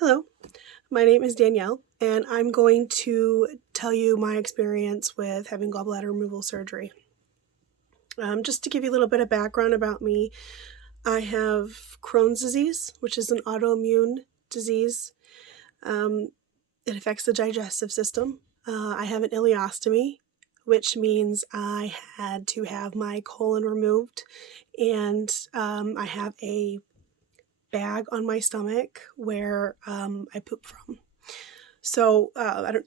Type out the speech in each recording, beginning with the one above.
Hello, my name is Danielle, and I'm going to tell you my experience with having gallbladder removal surgery. Just to give you a little bit of background about me, I have Crohn's disease, which is an autoimmune disease. It affects the digestive system. I have an ileostomy, which means I had to have my colon removed, and I have a bag on my stomach where I poop from. So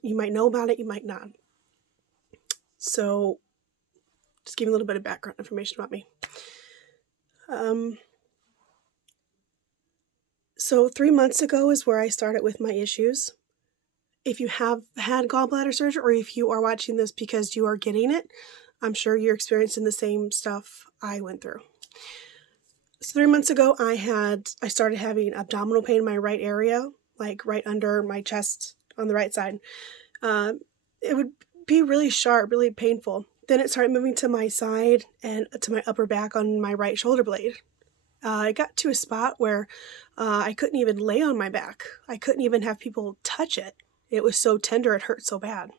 you might know about it, you might not. So just give you a little bit of background information about me. So 3 months ago is where I started with my issues. If you have had gallbladder surgery, or if you are watching this because you are getting it, I'm sure you're experiencing the same stuff I went through. So 3 months ago, I started having abdominal pain in my right area, like right under my chest on the right side. It would be really sharp, really painful. Then it started moving to my side and to my upper back on my right shoulder blade. I got to a spot where I couldn't even lay on my back. I couldn't even have people touch it. It was so tender, it hurt so bad.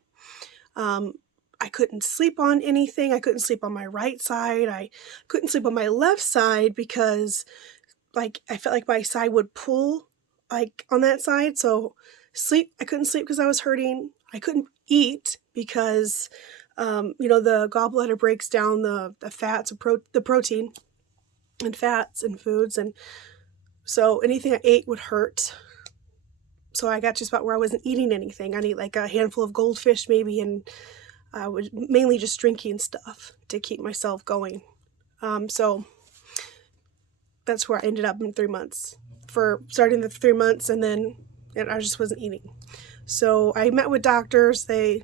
I couldn't sleep on anything. I couldn't sleep on my right side. I couldn't sleep on my left side because I felt like my side would pull on that side. So I couldn't sleep because I was hurting. I couldn't eat because, the gallbladder breaks down the fats, the protein and fats and foods. And so anything I ate would hurt. So I got to a spot where I wasn't eating anything. I'd eat like a handful of goldfish maybe, and I was mainly just drinking stuff to keep myself going. So that's where I ended up in 3 months. For starting the 3 months, and I just wasn't eating. So I met with doctors. You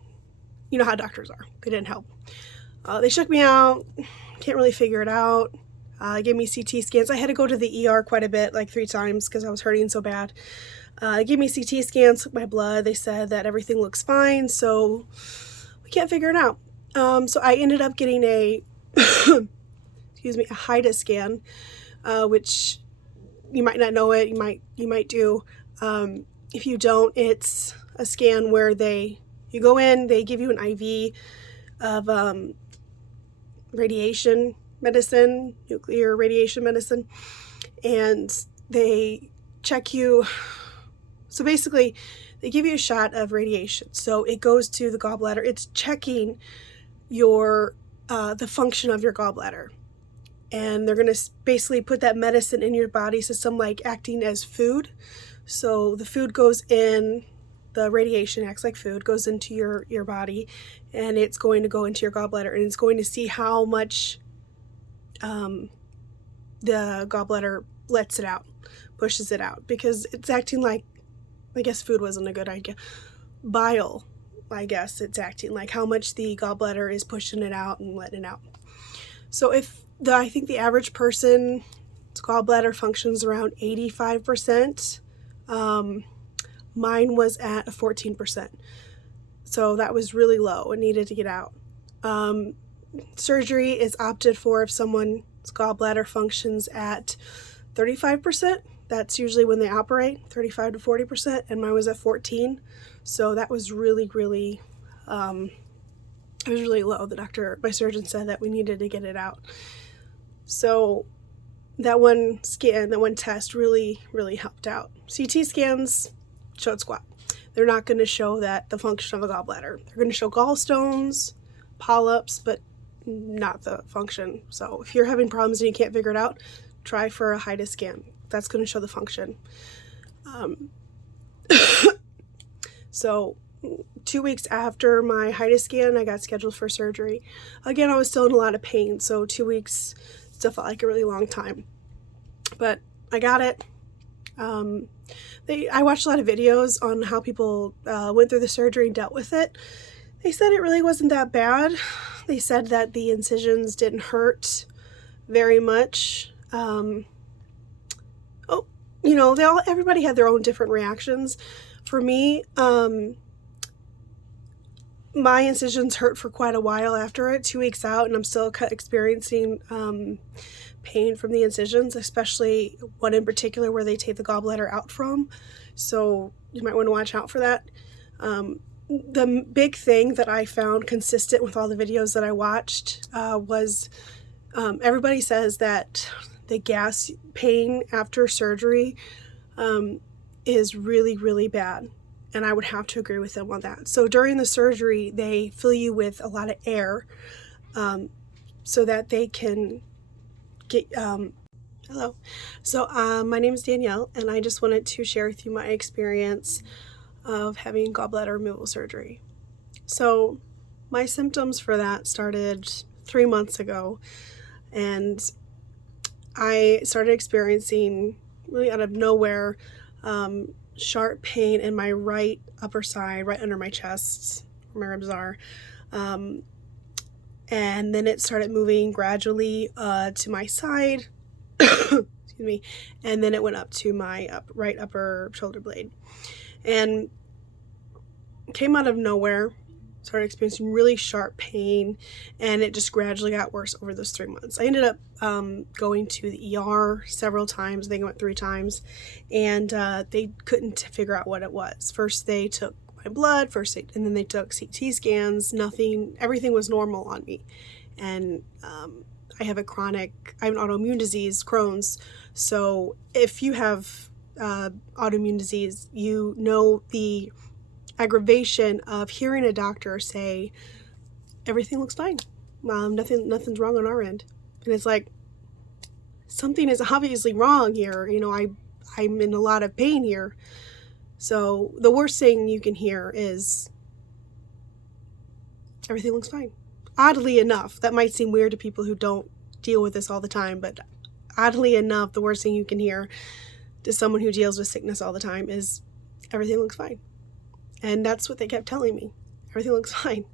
know how doctors are. They didn't help. They shook me out. Can't really figure it out. They gave me CT scans. I had to go to the ER quite a bit, like 3 times, because I was hurting so bad. They gave me CT scans, took my blood. They said that everything looks fine, so we can't figure it out. So I ended up getting a HIDA scan, which you might not know it. You might do. If you don't, it's a scan where you go in, they give you an IV of radiation medicine, nuclear radiation medicine, and they check you. So basically, they give you a shot of radiation. So it goes to the gallbladder. It's checking the function of your gallbladder. And they're going to basically put that medicine in your body system, like acting as food. So the food goes in, the radiation acts like food, goes into your body, and it's going to go into your gallbladder, and it's going to see how much the gallbladder lets it out, pushes it out, because it's acting like, I guess food wasn't a good idea, bile, I guess it's acting like how much the gallbladder is pushing it out and letting it out. So I think the average person's gallbladder functions around 85%. Mine was at 14%. So that was really low and needed to get out. Surgery is opted for if someone's gallbladder functions at 35%. That's usually when they operate, 35 to 40%, and mine was at 14. So that was really, really, it was really low. My surgeon said that we needed to get it out. So that one test really, really helped out. CT scans showed squat. They're not going to show the function of a gallbladder. They're going to show gallstones, polyps, but not the function. So if you're having problems and you can't figure it out, try for a HIDA scan. That's going to show the function. So 2 weeks after my HIDA scan, I got scheduled for surgery. Again, I was still in a lot of pain, so 2 weeks still felt like a really long time. But I got it. I watched a lot of videos on how people went through the surgery and dealt with it. They said it really wasn't that bad. They said that the incisions didn't hurt very much. Everybody had their own different reactions. For me, my incisions hurt for quite a while after it, 2 weeks out, and I'm still experiencing pain from the incisions, especially one in particular where they take the gallbladder out from. So you might want to watch out for that. The big thing that I found consistent with all the videos that I watched was everybody says that the gas pain after surgery is really, really bad. And I would have to agree with them on that. So during the surgery, they fill you with a lot of air so that they can get... Hello. So my name is Danielle, and I just wanted to share with you my experience of having gallbladder removal surgery. So my symptoms for that started 3 months ago, and I started experiencing, really out of nowhere, sharp pain in my right upper side, right under my chest, where my ribs are. And then it started moving gradually to my side, excuse me, and then it went up to my right upper shoulder blade. And came out of nowhere, started experiencing really sharp pain, and it just gradually got worse over those 3 months. I ended up going to the ER several times. I think I went 3 times, and they couldn't figure out what it was. First they took my blood, and then they took CT scans. Nothing, everything was normal on me. And I have an autoimmune disease, Crohn's. So if you have autoimmune disease, you know the aggravation of hearing a doctor say everything looks fine, nothing's wrong on our end, and it's like, something is obviously wrong here. I'm in a lot of pain here. So the worst thing you can hear is everything looks fine. Oddly enough, that might seem weird to people who don't deal with this all the time, but oddly enough, the worst thing you can hear to someone who deals with sickness all the time is everything looks fine. And that's what they kept telling me. Everything looks fine.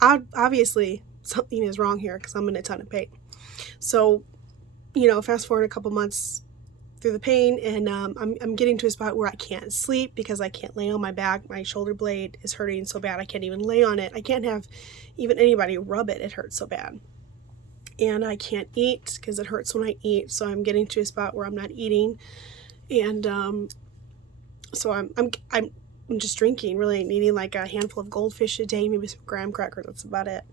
Obviously, something is wrong here because I'm in a ton of pain. So, fast forward a couple months through the pain, and I'm getting to a spot where I can't sleep because I can't lay on my back. My shoulder blade is hurting so bad I can't even lay on it. I can't have even anybody rub it. It hurts so bad. And I can't eat because it hurts when I eat. So I'm getting to a spot where I'm not eating. And so I'm just drinking, really eating like a handful of goldfish a day, maybe some graham crackers. That's about it.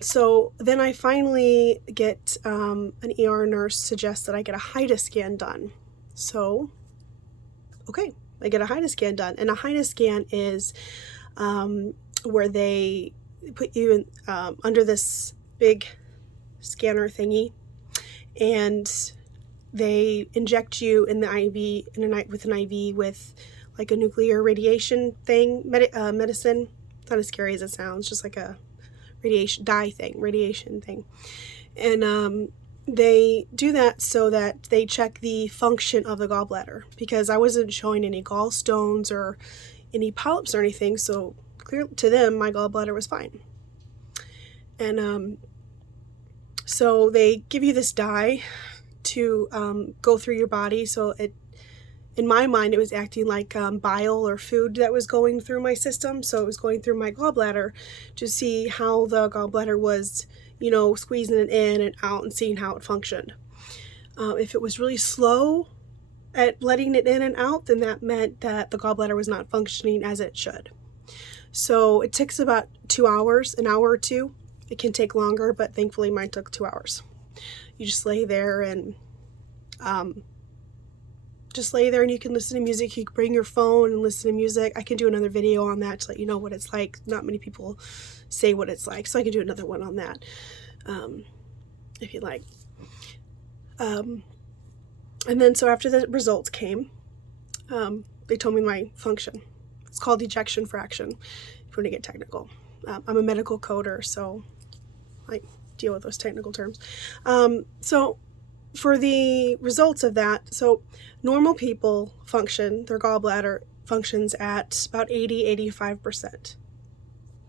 So then I finally get an ER nurse suggests that I get a HIDA scan done. So, okay, I get a HIDA scan done. And a HIDA scan is where they put you in, under this big scanner thingy, and they inject you in the IV, with an IV with like a nuclear radiation thing, medicine. It's not as scary as it sounds, just like a radiation thing. And they do that so that they check the function of the gallbladder, because I wasn't showing any gallstones or any polyps or anything, so clear to them my gallbladder was fine. And so they give you this dye to go through your body. So in my mind, it was acting like bile or food that was going through my system. So it was going through my gallbladder to see how the gallbladder was, squeezing it in and out and seeing how it functioned. If it was really slow at letting it in and out, then that meant that the gallbladder was not functioning as it should. So it takes about 2 hours, an hour or two. It can take longer, but thankfully mine took 2 hours. You just lay there and you can listen to music. You can bring your phone and listen to music. I can do another video on that to let you know what it's like. Not many people say what it's like, so I can do another one on that if you'd like. And then so after the results came, they told me my function. It's called ejection fraction, if you want to get technical. I'm a medical coder, so I deal with those technical terms. So for the results of that, so normal people their gallbladder functions at about 80-85%.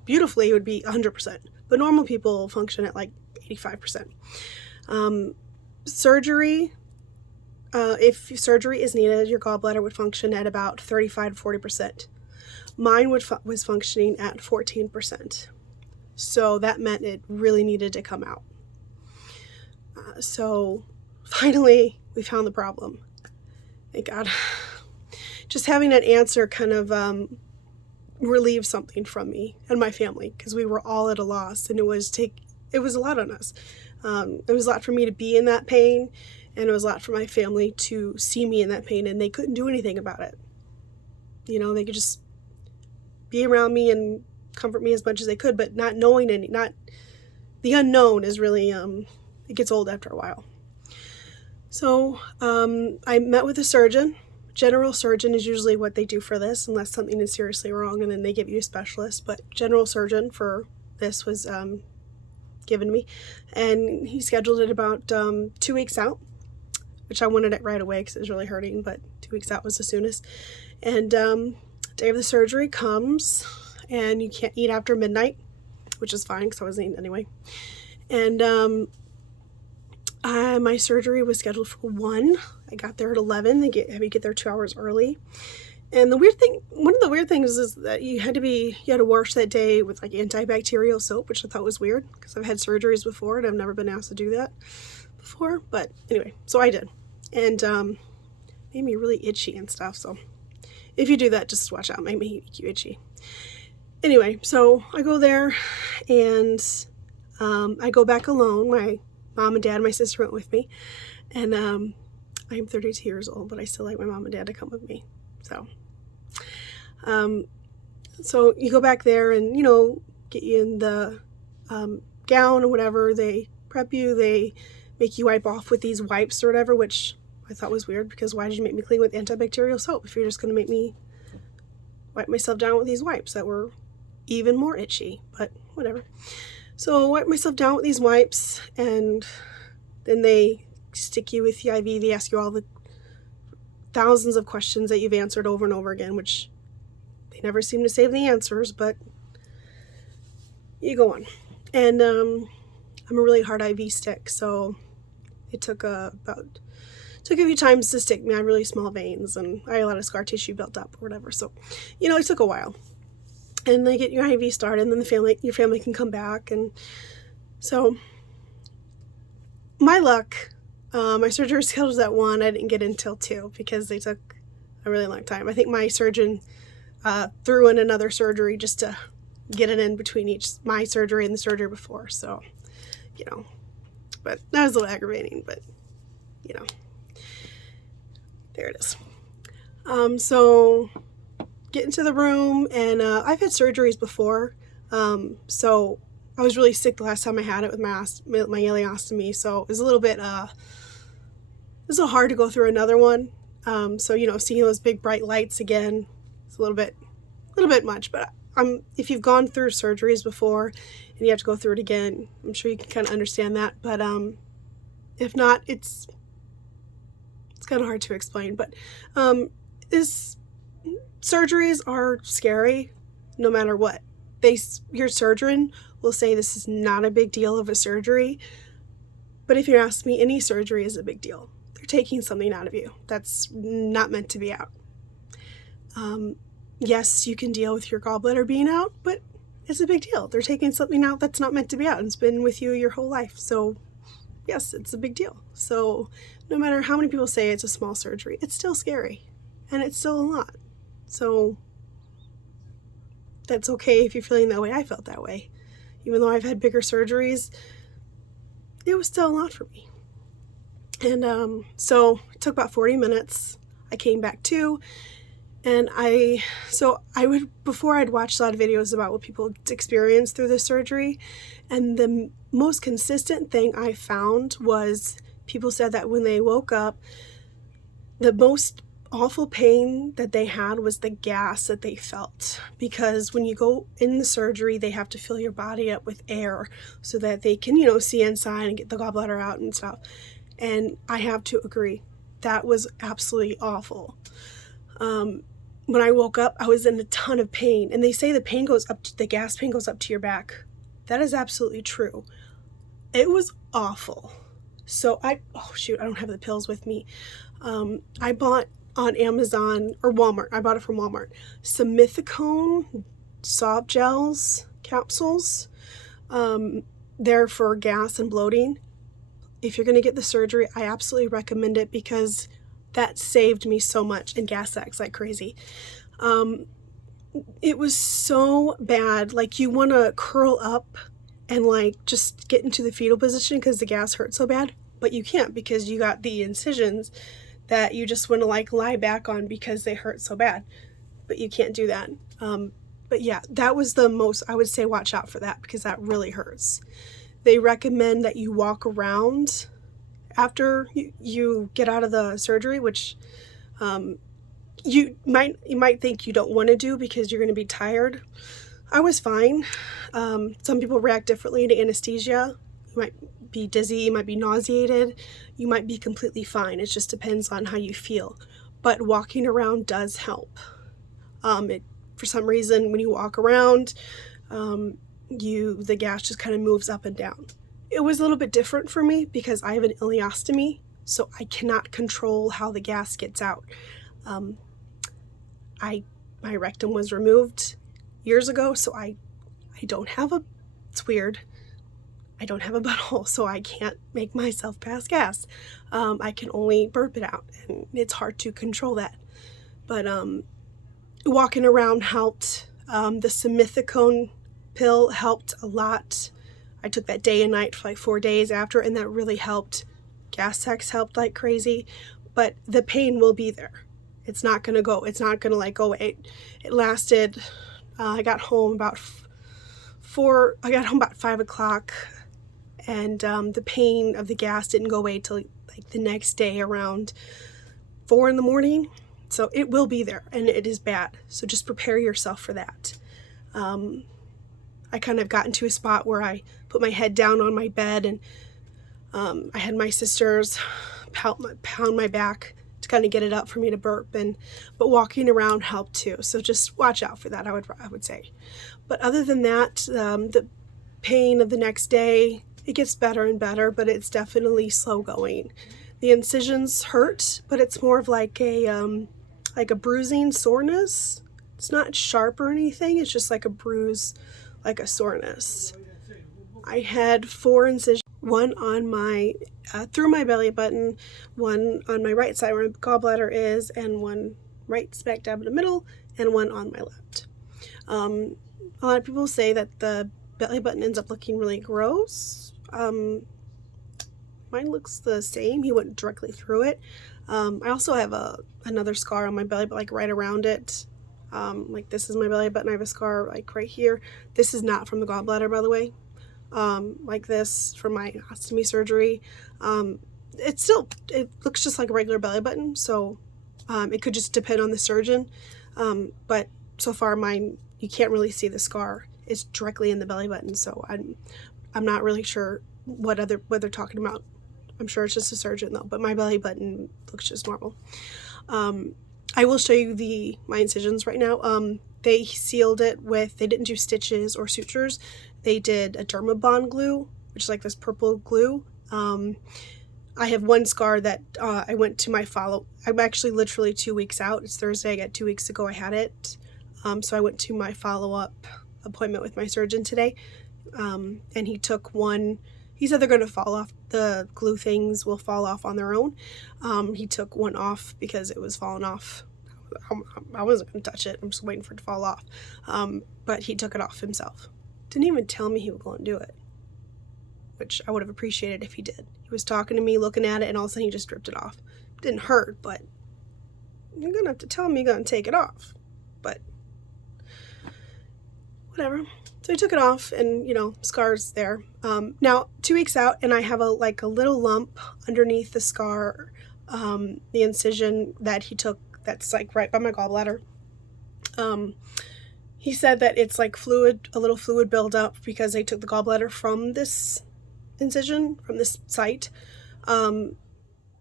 Beautifully, it would be 100%, but normal people function at like 85%. Surgery, if surgery is needed, your gallbladder would function at about 35-40%. Mine was functioning at 14%. So that meant it really needed to come out. So finally, we found the problem. Thank God. just having that answer kind of relieved something from me and my family, because we were all at a loss, and it was a lot on us. It was a lot for me to be in that pain, and it was a lot for my family to see me in that pain, and they couldn't do anything about it. You know, they could just be around me and comfort me as much as they could, but not knowing the unknown is really, it gets old after a while. So I met with a surgeon. General surgeon is usually what they do for this, unless something is seriously wrong, and then they give you a specialist. But general surgeon for this was given to me, and he scheduled it about 2 weeks out, which I wanted it right away because it was really hurting, but 2 weeks out was the soonest. And day of the surgery comes, and you can't eat after midnight, which is fine because I wasn't eating anyway. And my surgery was scheduled for 1. I got there at 11. They have you get there 2 hours early. And one of the weird things is that you had to wash that day with like antibacterial soap, which I thought was weird because I've had surgeries before and I've never been asked to do that before. But anyway, so I did. And made me really itchy and stuff. So if you do that, just watch out. It might make you itchy. Anyway, so I go there, and I go back alone. My mom and dad and my sister went with me. And I'm 32 years old, but I still like my mom and dad to come with me. So you go back there and, you know, get you in the gown or whatever. They prep you. They make you wipe off with these wipes or whatever, which I thought was weird, because why did you make me clean with antibacterial soap if you're just going to make me wipe myself down with these wipes that were even more itchy? But whatever. So I wipe myself down with these wipes, and then they stick you with the IV. They ask you all the thousands of questions that you've answered over and over again, which they never seem to save the answers, but you go on. And I'm a really hard IV stick, so it took a few times to stick me. I have really small veins, and I had a lot of scar tissue built up or whatever, so, you know, it took a while. And they get your IV started, and then your family can come back. And so my luck, my surgery was scheduled at 1. I didn't get in until 2 because they took a really long time. I think my surgeon threw in another surgery just to get it in between my surgery and the surgery before. So, you know, but that was a little aggravating, but, you know, there it is. So get into the room, and I've had surgeries before. So I was really sick the last time I had it with my ileostomy. So it was a little bit, it's a little hard to go through another one. So, you know, seeing those big bright lights again, it's a little bit much, but if you've gone through surgeries before and you have to go through it again, I'm sure you can kind of understand that. But if not, it's kind of hard to explain. But surgeries are scary no matter what. Your surgeon will say this is not a big deal of a surgery. But if you ask me, any surgery is a big deal. They're taking something out of you that's not meant to be out. Yes, you can deal with your gallbladder being out, but it's a big deal. They're taking something out that's not meant to be out, and it's been with you your whole life. So yes, it's a big deal. So no matter how many people say it's a small surgery, it's still scary, and it's still a lot. So that's okay if you're feeling that way. I felt that way. Even though I've had bigger surgeries, it was still a lot for me. And so it took about 40 minutes. I came back to, and before I'd watched a lot of videos about what people experienced through this surgery, and the most consistent thing I found was people said that when they woke up, the most awful pain that they had was the gas that they felt, because when you go in the surgery, they have to fill your body up with air so that they can, you know, see inside and get the gallbladder out and stuff. And I have to agree, that was absolutely awful. When I woke up, I was in a ton of pain, and they say the gas pain goes up to your back. That is absolutely true. It was awful. So I don't have the pills with me. I bought on Amazon or Walmart. I bought it from Walmart. Some methicone soft gels capsules. They're for gas and bloating. If you're going to get the surgery, I absolutely recommend it, because that saved me so much, and gas sacks like crazy. It was so bad. Like, you want to curl up and like just get into the fetal position because the gas hurt so bad, but you can't because you got the incisions that you just want to like lie back on because they hurt so bad, but you can't do that. But yeah, that was the most, I would say watch out for that because that really hurts. They recommend that you walk around after you get out of the surgery, which you might think you don't want to do because you're going to be tired. I was fine. Some people react differently to anesthesia. You might be dizzy, you might be nauseated, you might be completely fine. It just depends on how you feel. But walking around does help. For some reason, when you walk around, the gas just kind of moves up and down. It was a little bit different for me because I have an ileostomy, so I cannot control how the gas gets out. My rectum was removed years ago, so I don't have it's weird. I don't have a butthole, so I can't make myself pass gas. I can only burp it out, and it's hard to control that. But walking around helped. The simethicone pill helped a lot. I took that day and night for like 4 days after, and that really helped. Gas sacks helped like crazy, but the pain will be there. It's not gonna go like go away. It lasted, I got home about 5 o'clock, and the pain of the gas didn't go away till like the next day around 4 in the morning. So it will be there, and it is bad. So just prepare yourself for that. I kind of got into a spot where I put my head down on my bed, and I had my sisters pound my back to kind of get it up for me to burp, but walking around helped too. So just watch out for that, I would say. But other than that, the pain of the next day, it gets better and better, but it's definitely slow going. The incisions hurt, but it's more of like a bruising soreness. It's not sharp or anything. It's just like a bruise, like a soreness. I had 4 incisions, one on my through my belly button, one on my right side where my gallbladder is, and one right smack dab in the middle, and one on my left. A lot of people say that the belly button ends up looking really gross. Mine looks the same. He went directly through it. I also have another scar on my belly, but like right around it. Like this is my belly button. I have a scar like right here. This is not from the gallbladder, by the way. Like this from my ostomy surgery. It looks just like a regular belly button, so it could just depend on the surgeon. But so far mine, you can't really see the scar. It's directly in the belly button, so I'm not really sure what they're talking about. I'm sure it's just a surgeon though, but my belly button looks just normal. I will show you my incisions right now. They sealed it they didn't do stitches or sutures. They did a Dermabond glue, which is like this purple glue. I have one scar that I went to my I'm actually literally 2 weeks out. It's Thursday. I got 2 weeks ago I had it. So I went to my follow-up appointment with my surgeon today. And he took one. He said they're going to fall off. The glue things will fall off on their own. He took one off because it was falling off. I wasn't going to touch it. I'm just waiting for it to fall off. But he took it off himself. Didn't even tell me he would go and do it, which I would have appreciated if he did. He was talking to me, looking at it, and all of a sudden he just ripped it off. It didn't hurt, but you're going to have to tell me you're going to take it off. But whatever. So he took it off, and, scar's there. Now, 2 weeks out, and I have a little lump underneath the scar, the incision that he took that's like right by my gallbladder. He said that it's like a little fluid buildup because they took the gallbladder from this incision, from this site. And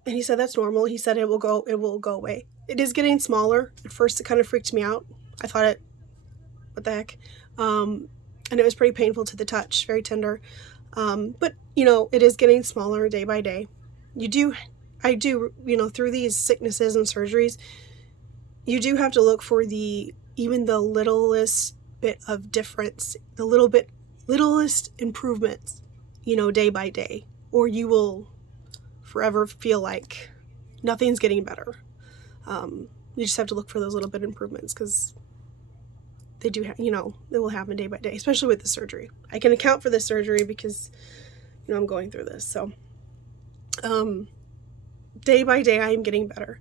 he said that's normal. He said it will go away. It is getting smaller. At first it kind of freaked me out. I thought what the heck? And it was pretty painful to the touch, very tender. But it is getting smaller day by day. I do, through these sicknesses and surgeries, you do have to look for even the littlest bit of difference, the littlest improvements, day by day, or you will forever feel like nothing's getting better. You just have to look for those little bit improvements, because they do, it will happen day by day, especially with the surgery. I can account for the surgery because, I'm going through this. So, day by day, I am getting better.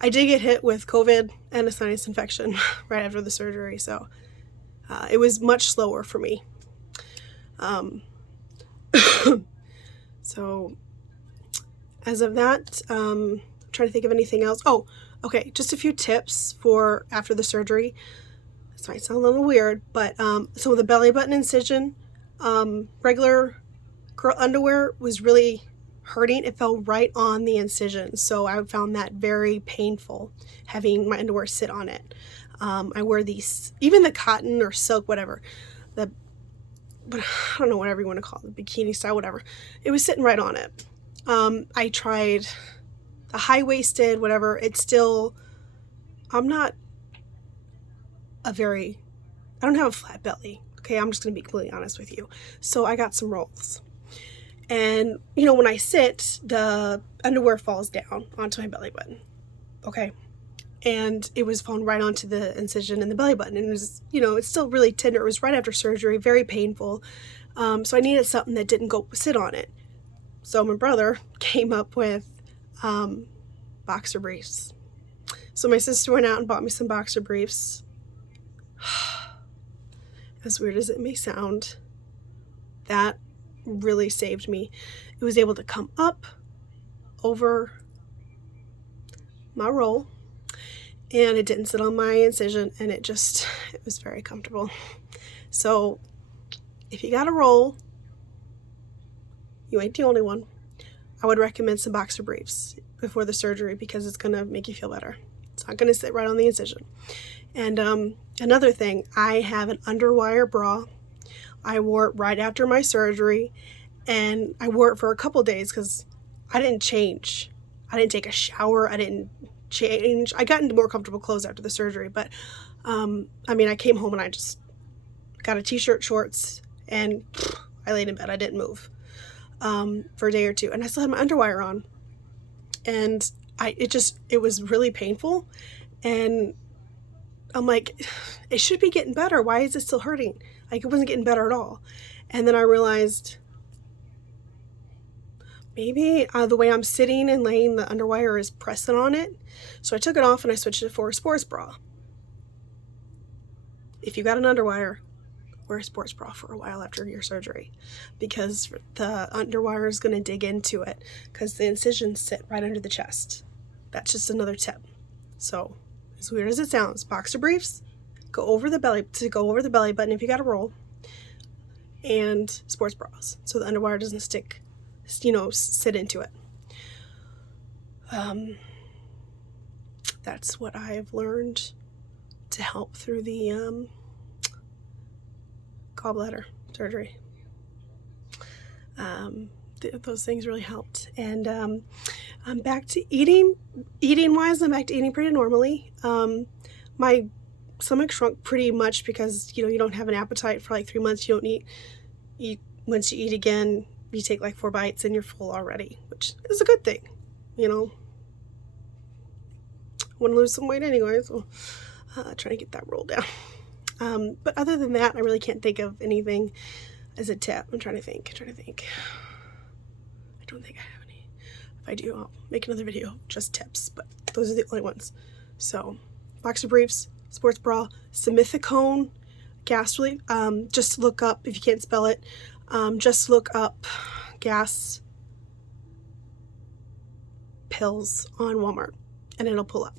I did get hit with COVID and a sinus infection right after the surgery, so it was much slower for me. So, as of that, I'm trying to think of anything else. Oh, okay, just a few tips for after the surgery. This might sound a little weird, but so the belly button incision, regular curl underwear was really hurting. It fell right on the incision, so I found that very painful, having my underwear sit on it. I wear these, even the cotton or silk, whatever, but I don't know, whatever you want to call it, the bikini style, whatever. It was sitting right on it. I tried the high-waisted, whatever. It's still, I don't have a flat belly. Okay, I'm just going to be completely honest with you. So I got some rolls. And, when I sit, the underwear falls down onto my belly button. Okay. And it was falling right onto the incision in the belly button. And it was, it's still really tender. It was right after surgery, very painful. So I needed something that didn't go sit on it. So my brother came up with boxer briefs. So my sister went out and bought me some boxer briefs. As weird as it may sound, that really saved me. It was able to come up over my roll, and it didn't sit on my incision, and it was very comfortable. So if you got a roll, you ain't the only one. I would recommend some boxer briefs before the surgery, because it's going to make you feel better. It's not going to sit right on the incision. And another thing, I have an underwire bra. I wore it right after my surgery, and I wore it for a couple days because I didn't change. I didn't take a shower. I didn't change. I got into more comfortable clothes after the surgery, but I came home and I just got a t-shirt, shorts, and I laid in bed. I didn't move for a day or two, and I still had my underwire on, and it was really painful, and I'm like, it should be getting better. Why is it still hurting? Like, it wasn't getting better at all. And then I realized maybe the way I'm sitting and laying, the underwire is pressing on it. So I took it off and I switched it for a sports bra. If you got an underwire, wear a sports bra for a while after your surgery, because the underwire is going to dig into it, because the incisions sit right under the chest. That's just another tip. So, as weird as it sounds, boxer briefs, go over the belly button if you got a roll, and sports bras, so the underwire doesn't sit into it. That's what I've learned to help through the gallbladder surgery. Those things really helped. And I'm back to eating wise. I'm back to eating pretty normally. My stomach shrunk pretty much because you don't have an appetite for like 3 months. You don't eat. Once you eat again, you take like 4 bites and you're full already, which is a good thing. I want to lose some weight anyway, so trying to get that roll down. But other than that, I really can't think of anything as a tip. I'm trying to think. I don't think I have any. If I do, I'll make another video, just tips, but those are the only ones. So, boxer briefs, sports bra, simethicone, gas relief. Just look up, if you can't spell it, just look up gas pills on Walmart, and it'll pull up.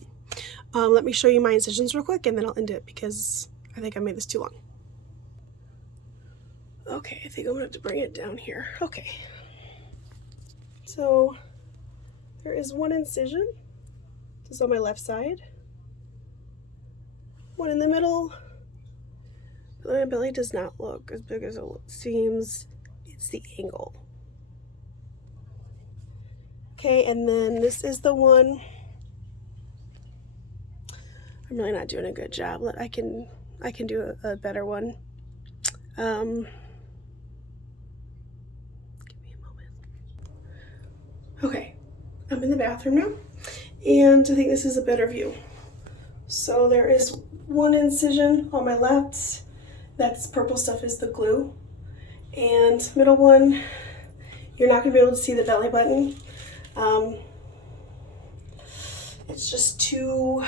Let me show you my incisions real quick, and then I'll end it because I think I made this too long. Okay, I think I'm going to have to bring it down here. Okay. So, there is one incision. This is on my left side. One in the middle. My belly does not look as big as it seems. It's the angle. Okay, and then this is the one. I'm really not doing a good job. I can do a better one. Give me a moment. Okay, I'm in the bathroom now, And I think this is a better view. So there is one incision on my left. That's purple stuff is the glue. And middle one, you're not gonna be able to see the belly button. It's just too,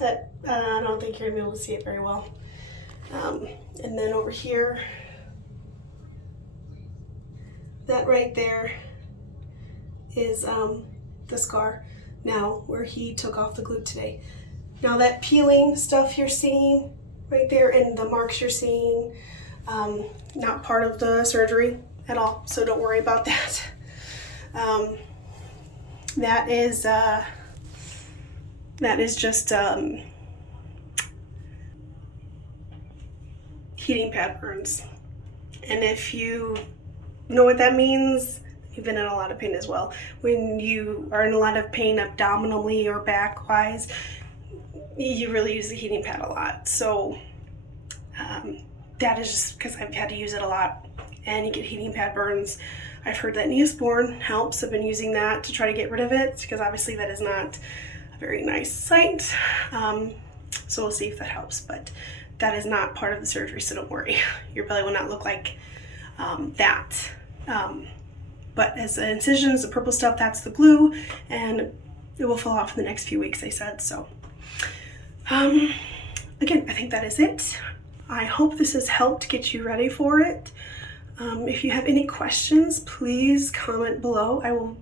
I don't think you're gonna be able to see it very well. And then over here, that right there is the scar now where he took off the glue today. Now that peeling stuff you're seeing right there and the marks you're seeing, not part of the surgery at all, so don't worry about that. That is just heating pad burns. And if you know what that means, you've been in a lot of pain as well. When you are in a lot of pain abdominally or back-wise, you really use the heating pad a lot. So that is just because I've had to use it a lot and you get heating pad burns. I've heard that Neosporin helps. I've been using that to try to get rid of it because obviously that is not a very nice sight. So we'll see if that helps, but that is not part of the surgery, so don't worry. Your belly will not look like that. But as the incisions, the purple stuff, that's the glue, and it will fall off in the next few weeks, they said. So again, I think that is it. I hope this has helped get you ready for it. If you have any questions, please comment below. I will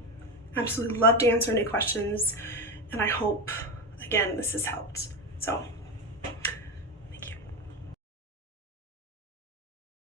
absolutely love to answer any questions, and I hope, again, this has helped. So